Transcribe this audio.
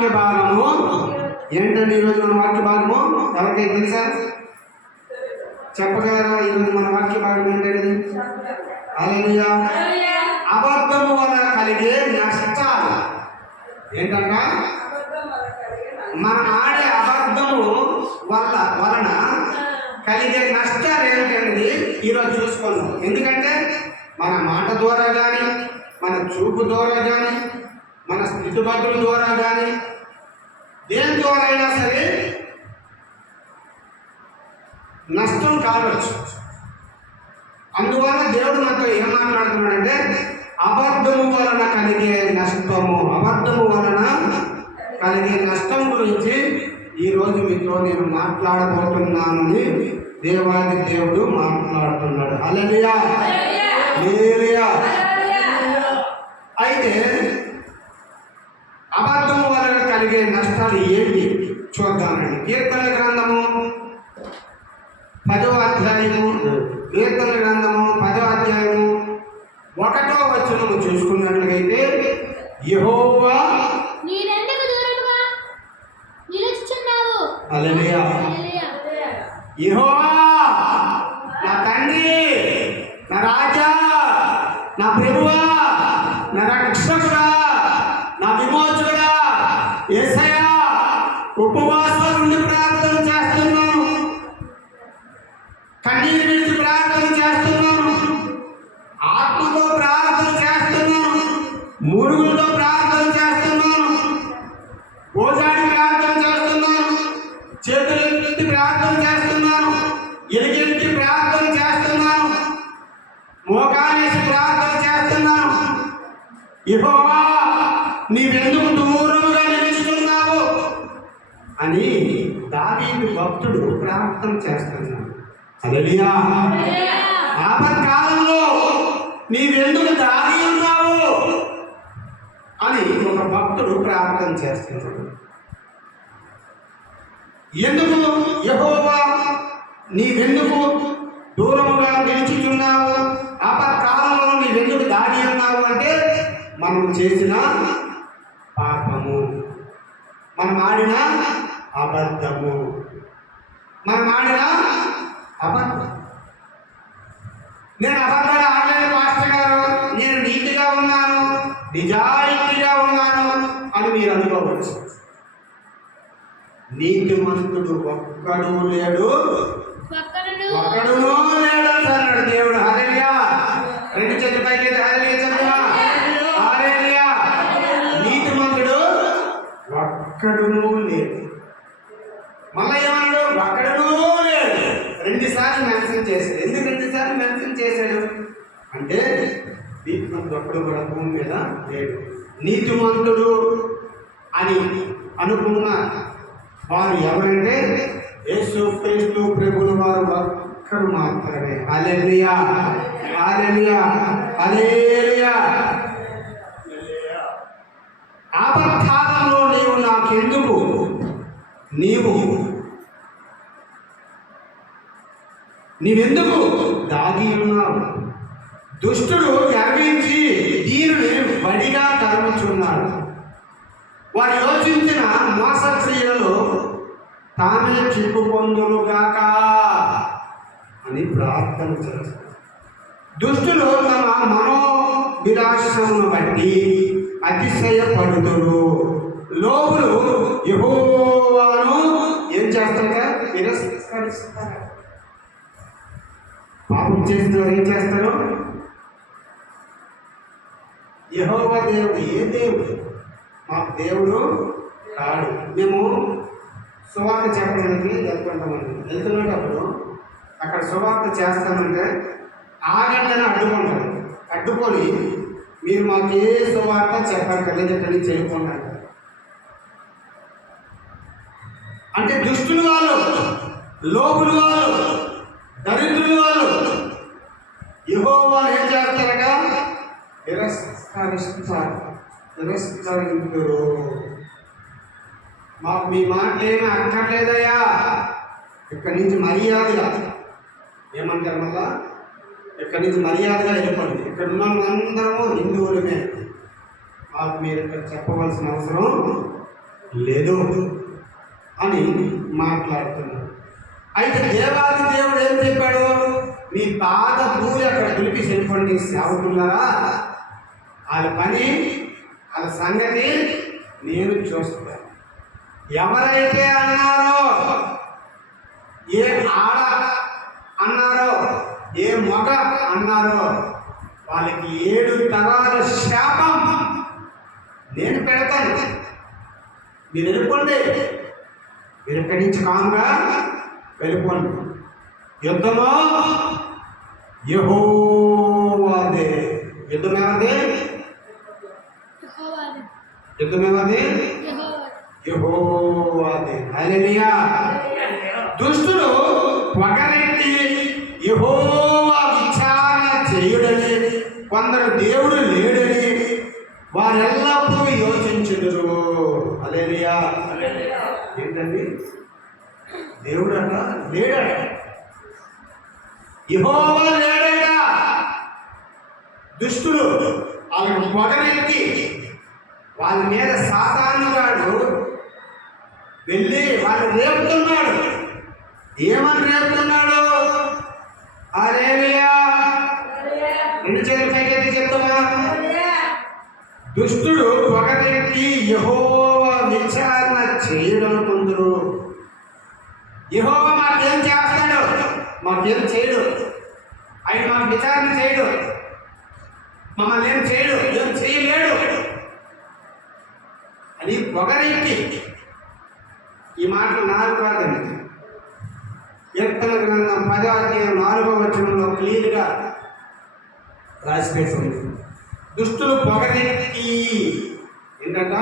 వాక్య భాగము ఏంటండి? ఈరోజు మన వాక్య భాగము ఎవరికైతే తెలుసా? చెప్పగలరా? ఈరోజు మన వాక్య భాగం ఏంటండి? హల్లెలూయా. అబద్ధము వలన కలిగే నష్టాలు ఏంటంట? మనం ఆడే అబద్ధము వలన కలిగే నష్టాలు ఏంటండి ఈరోజు చూసుకుందాం. ఎందుకంటే మన మాట ద్వారా కానీ, మన చూపు ద్వారా కానీ, మన స్థితిగతుల ద్వారా కానీ, దేని ద్వారా అయినా సరే నష్టం కావచ్చు. అందువల్ల దేవుడు నాతో ఏం మాట్లాడుతున్నాడంటే అబద్ధము వలన కలిగే నష్టము, అబద్ధము వలన కలిగే నష్టం గురించి ఈరోజు మీతో నేను మాట్లాడబోతున్నానని దేవాది దేవుడు మాట్లాడుతున్నాడు. హల్లెలూయా, హల్లెలూయా. అయితే అబద్ధము వలన కలిగే నష్టాలు ఏంటి చూద్దామండి. కీర్తన గ్రంథము 10వ అధ్యాయము, కీర్తన గ్రంథము 10వ అధ్యాయము 1వ వచనము చూసుకున్నట్లయితే, యెహోవా నీవెందుకు దూరముగా నిలుచుచున్నావు? హల్లెలూయా. యెహోవా నా తండ్రి, నా రాజా, నా ప్రభువా, నా రక్షకుడా, నా విమోచకుడా యేసయ్యా, ఉపవాసం నుండి ప్రార్థన చేస్తున్నాను, కన్నీరు విడిచి ప్రార్థన చేస్తున్నాను, ఆత్మతో ప్రార్థన చేస్తున్నాను, మూరుగులతో ప్రార్థన చేస్తున్నాను, గోజాడి ప్రార్థన చేస్తున్నాను, చేతులెత్తి ప్రార్థన చేస్తున్నాను, ఎలుగెత్తి ప్రార్థన చేస్తున్నాను, మోకాలేసి ప్రార్థన చేస్తున్నాను. యెహోవా నీవెందుకు దూరముగా నిలుచుతున్నావు అని దావీదు భక్తుడు ప్రార్థన చేస్తున్నాడు. హల్లెలూయా. ఆపత్కాలంలో నీవెందుకు దాగి ఉన్నావు అని ఒక భక్తుడు ప్రార్థన చేస్తున్నాడు. ఎందుకు యెహోవా నీవెందుకు దూరముగా నిలుచుచున్నావు, ఆపత్కాలంలో నీవెందుకు దాగి ఉన్నావు అంటే మనం చేసిన పాపము, మనం ఆడిన అబద్ధము, మనం ఆడిన అబద్ధం. నేను అబద్ధాలు ఆడలేదు పాస్టర్ గారు, నేను నీతిగా ఉన్నాను, నిజాయితీగా ఉన్నాను అని మీరు అనుకోవచ్చు. నీతిమంతుడు ఒక్కడు లేడు, ఒక్కడునూ లేడు అన్నాడు దేవుడు. హల్లెలూయా. రెండు చేతుల పైకి హల్లెలూయా చెప్పండి. హల్లెలూయా. నీతిమంతుడు ఒక్కడునూ లేడు. మళ్ళీ ఏమన్నాడు? ఒక్కడునూ లేడు. 2 సార్లు మెన్షన్ చేశాడు. ఎందుకు 2 సార్లు మెన్షన్ చేశాడు అంటే నీతిమంతుడు ఒక్కడు కూడా భూమి మీద లేడు. నీతిమంతుడు అని అనుకున్న వారు ఎవరంటే యేసుక్రీస్తు ప్రభువుల వారు ఒక్కరు మాత్రమే. హల్లెలూయా, హల్లెలూయా, హల్లెలూయా. ఆపత్కాలంలో నీవు నాకెందుకు, నీవెందుకు దాగి ఉన్నావు? దుష్టుడు గర్వించి దీనిని బడిగా తరుముచున్నాడు. వారు యోచించిన మోసక్రియలలో తామే చిక్కుకొందురుగాక అని ప్రార్థన చేస్తారు. దుష్టులు తమ మనోవిలాసమును బట్టి అతిశయపడుతురు. లోపులు యెహోవాను ఏం చేస్తారట? తిరస్కరిస్తారు. పాపం చేసిన వారు ఏం చేస్తారు? యెహోవా దేవుడు ఏ దేవుడు? మాకు దేవుడు కాడు. మేము సువార్త చెప్పడానికి వెళ్తుంటామండి. వెళ్తున్నప్పుడు అక్కడ సువార్త చేస్తామంటే ఆగండి అని అడ్డుకుంటారు. అడ్డుకొని మీరు మాకు ఏ సువార్త చెప్పక్కర్లేదు, ఇక్కడి నుంచి వెళ్ళిపోండి అంటే దుష్టులు వాళ్ళు, లోపులు వాళ్ళు, దరిద్రులు వాళ్ళు యెహోవా ఏం చేస్తారట? తిరస్కరించురు. మాకు మీ మాటలేమీ అక్కర్లేదయ్యా, ఇక్కడి నుంచి మర్యాదగా ఏమంటారు? మళ్ళా ఇక్కడి నుంచి మర్యాదగా వెళ్ళిపోండి. ఇక్కడ ఉన్న అందరము హిందువులమే, మాకు మీరు ఇక్కడ చెప్పవలసిన అవసరం లేదు అని మాట్లాడుతున్నాడు. అయితే దేవాది దేవుడు ఏం చెప్పాడు? మీ పాద పూలు అక్కడ దులిపి వెళ్ళిపోండి సేవకున్నారా, వాళ్ళ పని వాళ్ళ సంగతి నేను చూస్తాను. ఎవరైతే అన్నారో, ఏ ఆడ అన్నారో, ఏ మగ అన్నారో, వాళ్ళకి 7 తరాల శాపం నేను పెడతాను. మీరు వెళ్ళిపోండి, మీరు ఇక్కడి నుంచి కాముగా వెళ్ళిపోండి. యుద్ధమో యెహోవాదే. యుద్ధం ఎవరిది? యెహోవాది. యుద్ధం ఎవరిది? యెహోవాది. యెహోవాదే. హల్లెలూయా. దుష్టుడు పొగరెత్తి యెహోవా విచారణ చేయుడని, కొందరు దేవుడు లేడని వారెల్లప్పుడూ యోచించుదురు. హల్లెలూయా. ఏంటండి? దేవుడట లేడట, యెహోవా లేడట. దుష్టుడు వాళ్ళకు పొగరెత్తి వాళ్ళ మీద సాతానుగాడు వెళ్ళి వాళ్ళు రేపుతున్నాడు. ఏమని రేపుతున్నాడు? హల్లెలూయా. 2 చేతులు పైకెత్తి చెప్తున్నా. దుష్టుడు పొగరెత్తి యెహోవా విచారణ చేయడనుకుందరు. యెహోవా మాకేం చేస్తాడు? మాకేం చేయడు. ఆయన మాకు విచారణ చేయడు, మమ్మల్ని ఏం చేయడు, ఏం చేయలేడు అని పొగరెత్తి. ఈ మాటలు నాకు కాదండి, కీర్తన గ్రంథం 10వ అధ్యాయం 4వ వచనంలో క్లియర్గా రాసిపెట్టింది. దుష్టులు పొగరెత్తి ఏంటంట?